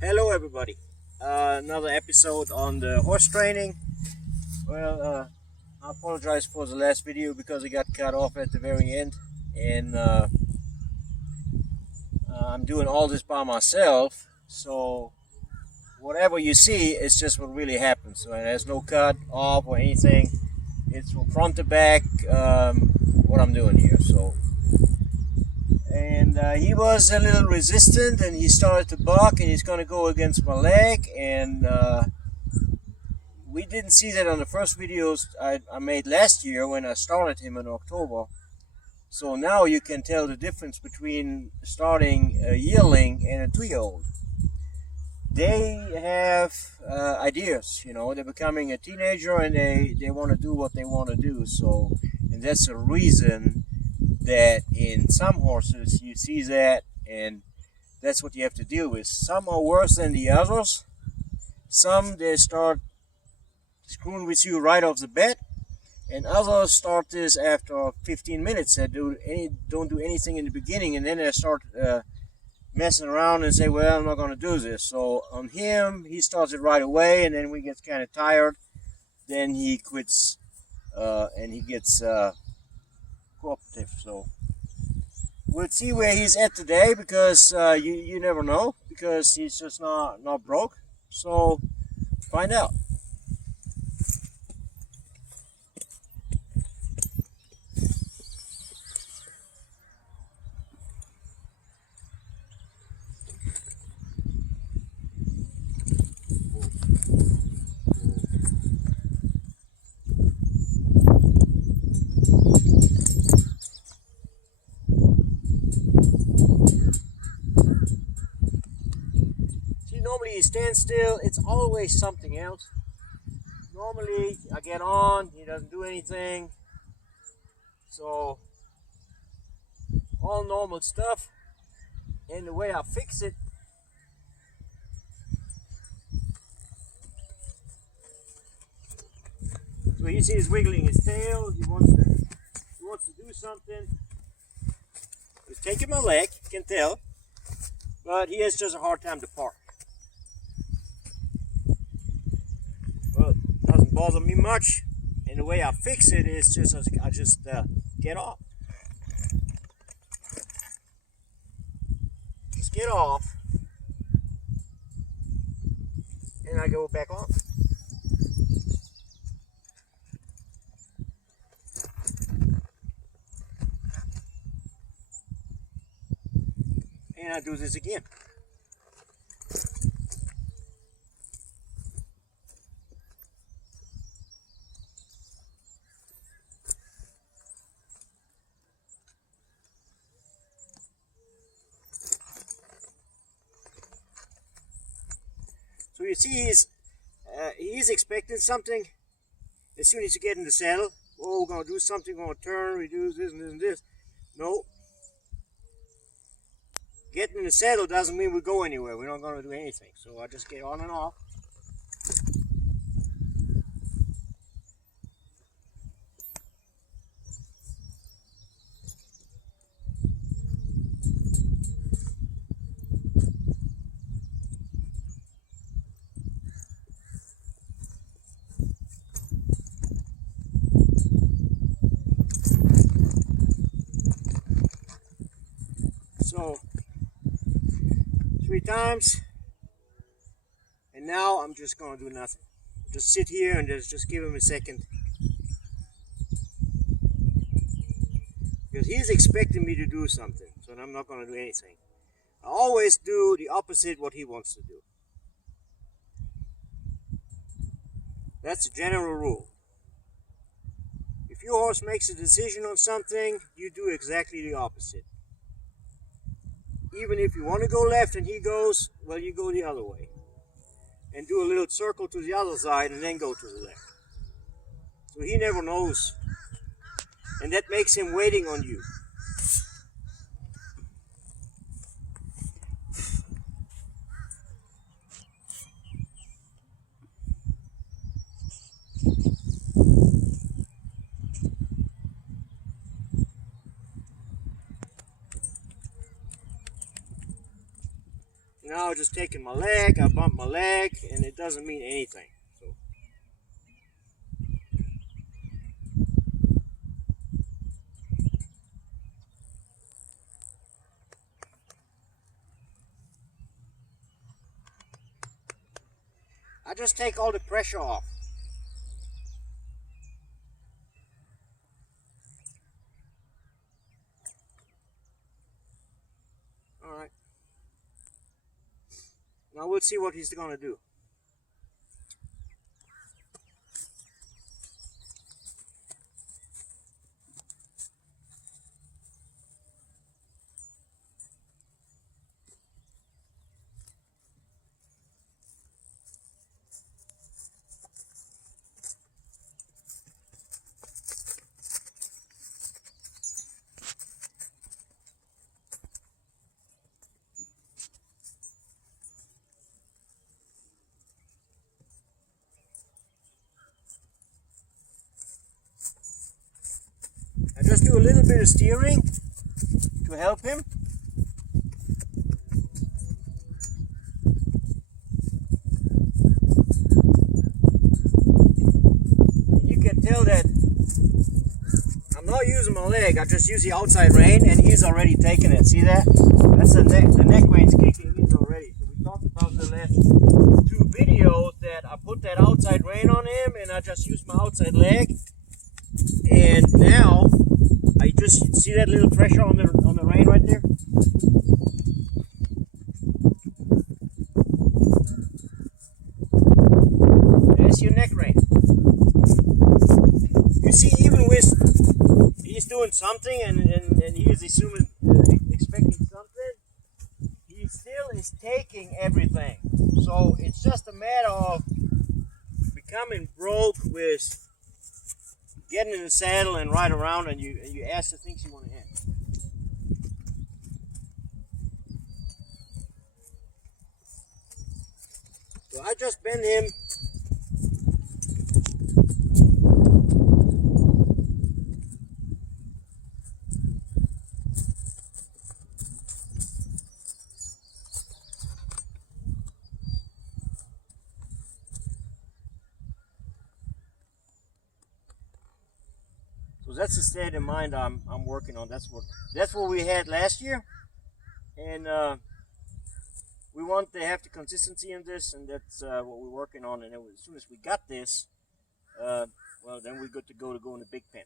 Hello, everybody. Another episode on the horse training. I apologize for the last video because it got cut off at the very end, and I'm doing all this by myself. So whatever you see is just what really happened. So there's no cut off or anything. It's from front to back what I'm doing here. And he was a little resistant, and he started to buck, and he's going to go against my leg, and we didn't see that on the first videos I made last year when I started him in October. So now you can tell the difference between starting a yearling and a 2-year-old. They have ideas, they're becoming a teenager, and they want to do what they want to do. So, and that's the reason that in some horses you see that, and that's what you have to deal with. Some are worse than the others. Some, they start screwing with you right off the bat, and others start this after 15 minutes. They don't do anything in the beginning, and then they start messing around and say, well, I'm not going to do this. So on him, he starts it right away, and then we get kind of tired. Then he quits, and he gets cooperative. So we'll see where he's at today, because you never know, because he's just not broke. So find out. Normally he stands still, it's always something else. Normally I get on, he doesn't do anything. So all normal stuff. And the way I fix it, so you see he's wiggling his tail, he wants to do something. He's taking my leg, you can tell, but he has just a hard time to park. Well, it doesn't bother me much, and the way I fix it is I just get off. Just get off, and I go back on. And I do this again. So you see he's expecting something as soon as you get in the saddle. Oh, we're going to do something, we're going to turn, we do this and this and this. No. Getting in the saddle doesn't mean we go anywhere. We're not going to do anything. So I just get on and off. So 3 times, and now I'm just going to do nothing. Just sit here and just give him a second, because he's expecting me to do something, so I'm not going to do anything. I always do the opposite what he wants to do. That's a general rule. If your horse makes a decision on something, you do exactly the opposite. Even if you want to go left and he goes, well, you go the other way. And do a little circle to the other side and then go to the left. So he never knows. And that makes him waiting on you. Now just taken my leg, I bumped my leg, and it doesn't mean anything. So I just take all the pressure off. Alright. Now we'll see what he's going to do. I just do a little bit of steering to help him. You can tell that I'm not using my leg, I just use the outside rein, and he's already taken it. See that? That's the neck rein's kicking in already. So we talked about in the last 2 videos that I put that outside rein on him and I just use my outside leg. And now I just see that little pressure on the rein right there. There's your neck rein. You see, even with he's doing something and he is assuming expecting something, he still is taking everything. So it's just a matter of becoming broke with getting in the saddle and ride around, and you ask the things you want to ask. So I just bend him. So that's the state of mind I'm working on. That's what we had last year, and we want to have the consistency in this, and that's what we're working on. And as soon as we got this, well, then we're good to go in the big pen.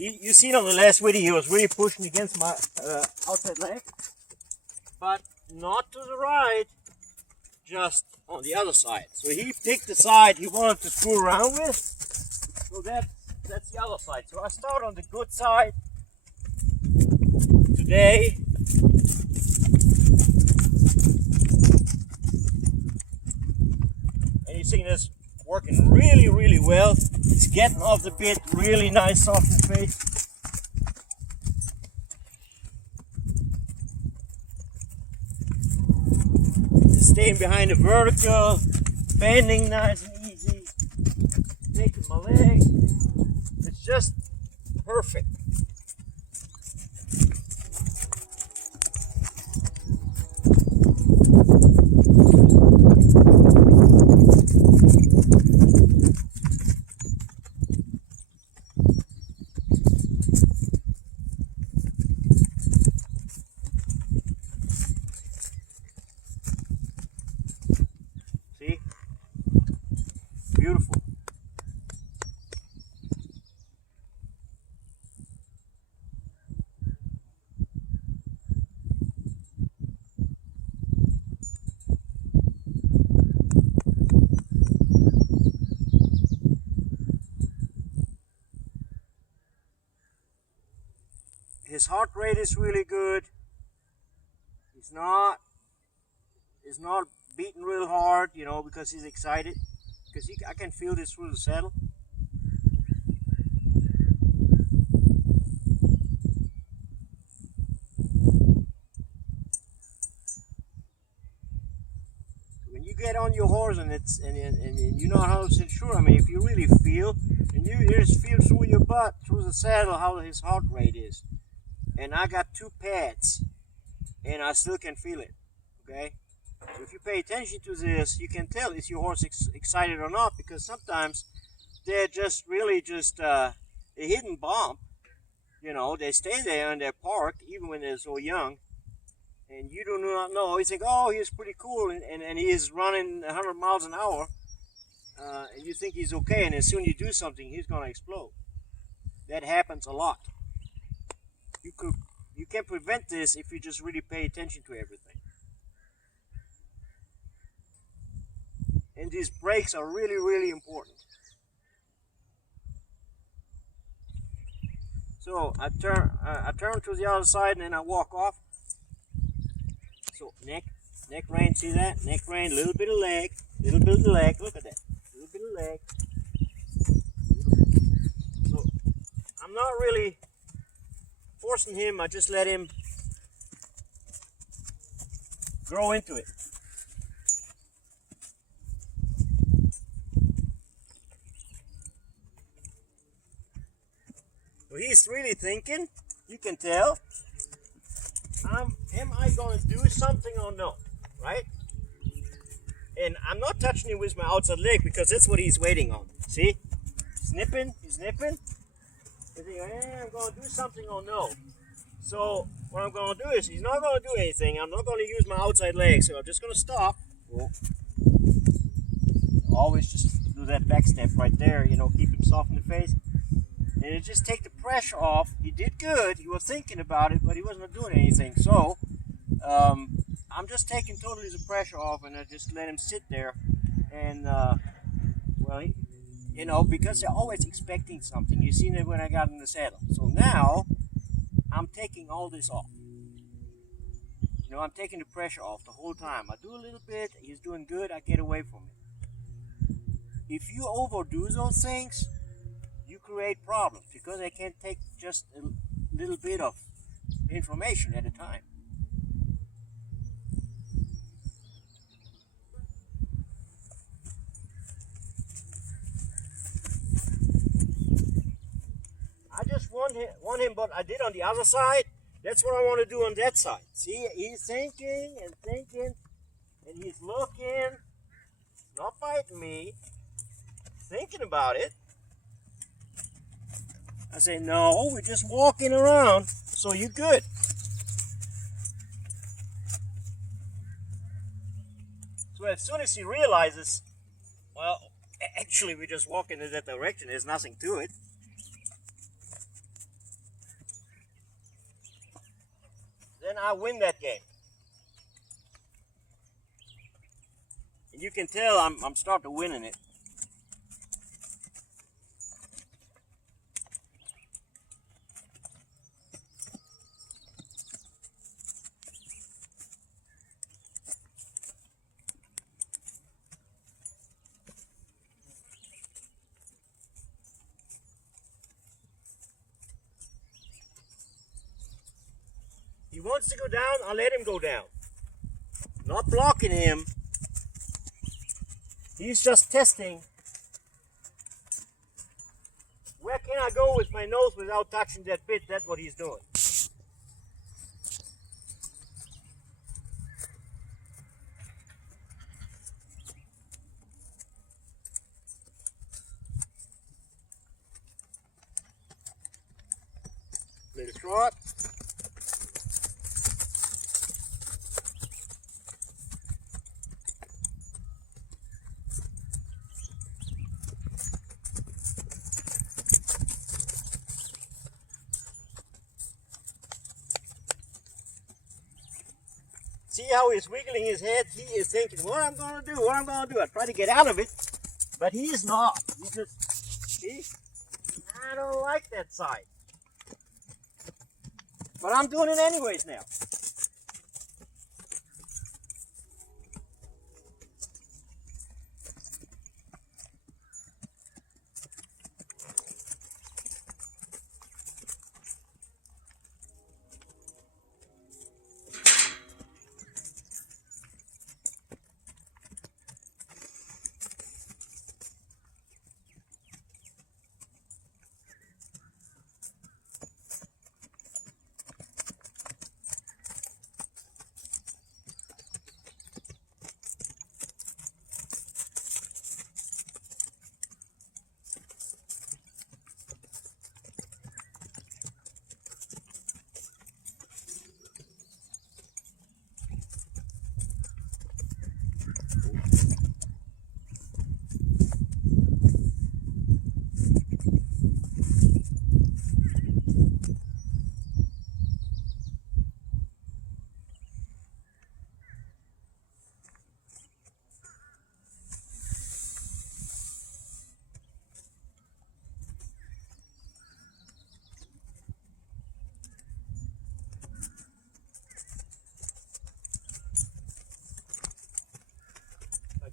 You seen on the last video, he was really pushing against my outside leg, but not to the right, just on the other side. So he picked the side he wanted to screw around with, so that's the other side. So I start on the good side today. And you see this working really, really well. It's getting off the bit, really nice, soft in face. It's staying behind the vertical, bending nice and easy, taking my leg. It's just perfect. See? Beautiful. His heart rate is really good. He's not beating real hard, you know, because he's excited. Because I can feel this through the saddle. When you get on your horse and you're not 100% sure, I mean, if you really feel, and you just feel through your butt, through the saddle, how his heart rate is. And I got 2 pads, and I still can feel it, okay? So if you pay attention to this, you can tell is your horse excited or not, because sometimes they're just really just a hidden bomb. You know, they stay there in their park, even when they're so young, and you do not know. You think, oh, he's pretty cool, and he is running 100 miles an hour, and you think he's okay, and as soon as you do something, he's going to explode. That happens a lot. You can prevent this if you just really pay attention to everything. And these brakes are really, really important. So I turn to the other side and then I walk off. So neck rein, see that? Neck rein, little bit of leg, little bit of leg. Look at that, little bit of leg. So I'm not really forcing him. I just let him grow into it. So he's really thinking, you can tell, am I going to do something or no, right? And I'm not touching him with my outside leg because that's what he's waiting on. See? Snipping, he's nipping. He's thinking, I'm going to do something or no. So what I'm going to do is, he's not going to do anything. I'm not going to use my outside leg, so I'm just going to stop. Whoa. Always just do that back step right there, you know, keep him soft in the face. And it just take the pressure off. He did good. He was thinking about it, but he wasn't doing anything. So I'm just taking totally the pressure off, and I just let him sit there. And well, you know, because they're always expecting something. You seen it when I got in the saddle. So now I'm taking all this off. You know, I'm taking the pressure off the whole time. I do a little bit. He's doing good. I get away from it. If you overdo those things, you create problems because they can't take just a little bit of information at a time. I just want him, but I did on the other side. That's what I want to do on that side. See, he's thinking and thinking, and he's looking, not biting me, thinking about it. I say, no, we're just walking around, so you're good. So as soon as he realizes, well, actually we're just walking in that direction, there's nothing to it. Then I win that game. And you can tell I'm starting to win in it. He wants to go down, I'll let him go down. Not blocking him. He's just testing. Where can I go with my nose without touching that bit? That's what he's doing. Little trot. See how he's wiggling his head? He is thinking, what I'm going to do, what I'm going to do. I try to get out of it, but he is not. He just, see? I don't like that side. But I'm doing it anyways now.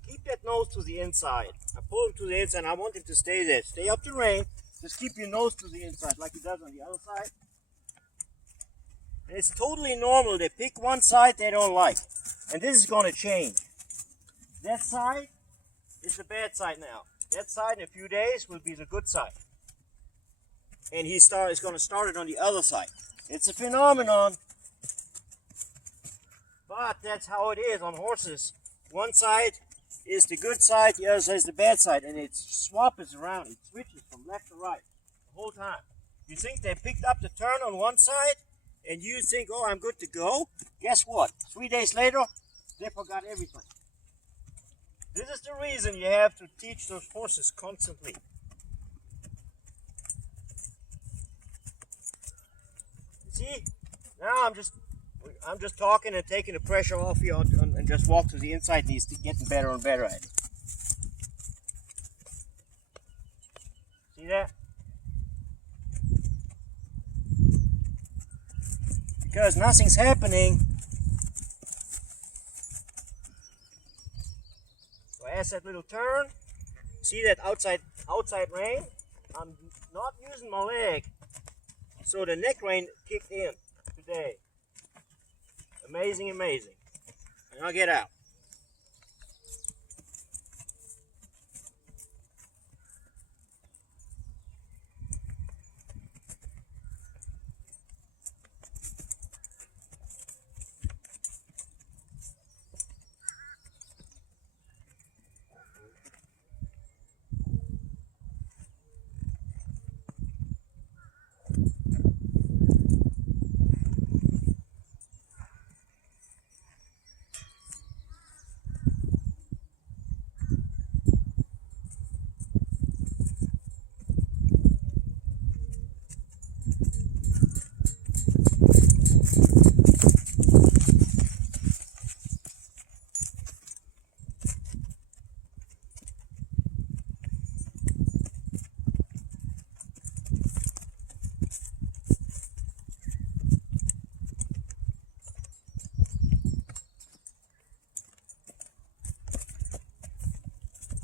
Keep that nose to the inside. I pull him to the inside and I want him to stay there. Stay up the rein. Just keep your nose to the inside like he does on the other side. And it's totally normal. They pick one side they don't like. And this is going to change. That side is the bad side now. That side in a few days will be the good side. And he's going to start it on the other side. It's a phenomenon. But that's how it is on horses. One side is the good side, the other side is the bad side, and it swaps around. It switches from left to right the whole time. You think they picked up the turn on one side, and you think, oh, I'm good to go. Guess what? 3 days later, they forgot everything. This is the reason you have to teach those horses constantly. See, now I'm just talking and taking the pressure off you and just walk to the inside, and he's getting better and better at it. See that? Because nothing's happening. So as that little turn, see that outside rein? I'm not using my leg, so the neck rein kicked in today. Amazing, amazing. And I'll get out.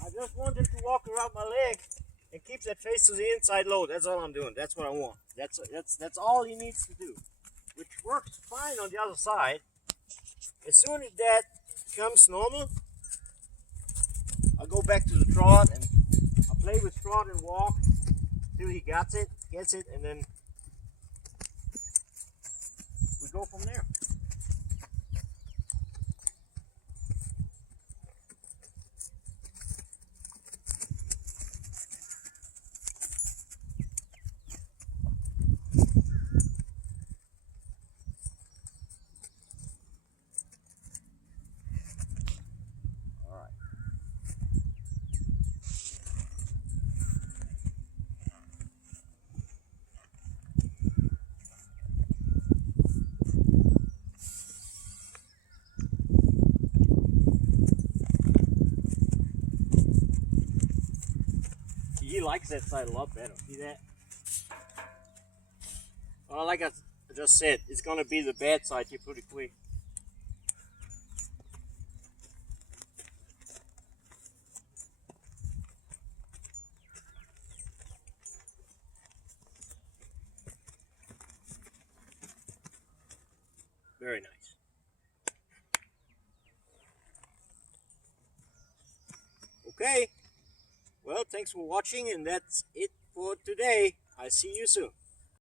I just want him to walk around my leg and keep that face to the inside low. That's all I'm doing. That's what I want. That's all he needs to do, which works fine on the other side. As soon as that becomes normal, I'll go back to the trot and I'll play with trot and walk till he gets it, and then we go from there. He likes that side a lot better. See that? Well, like I I just said, it's going to be the bad side here pretty quick. Very nice. Okay. Well, thanks for watching, and that's it for today. I'll see you soon.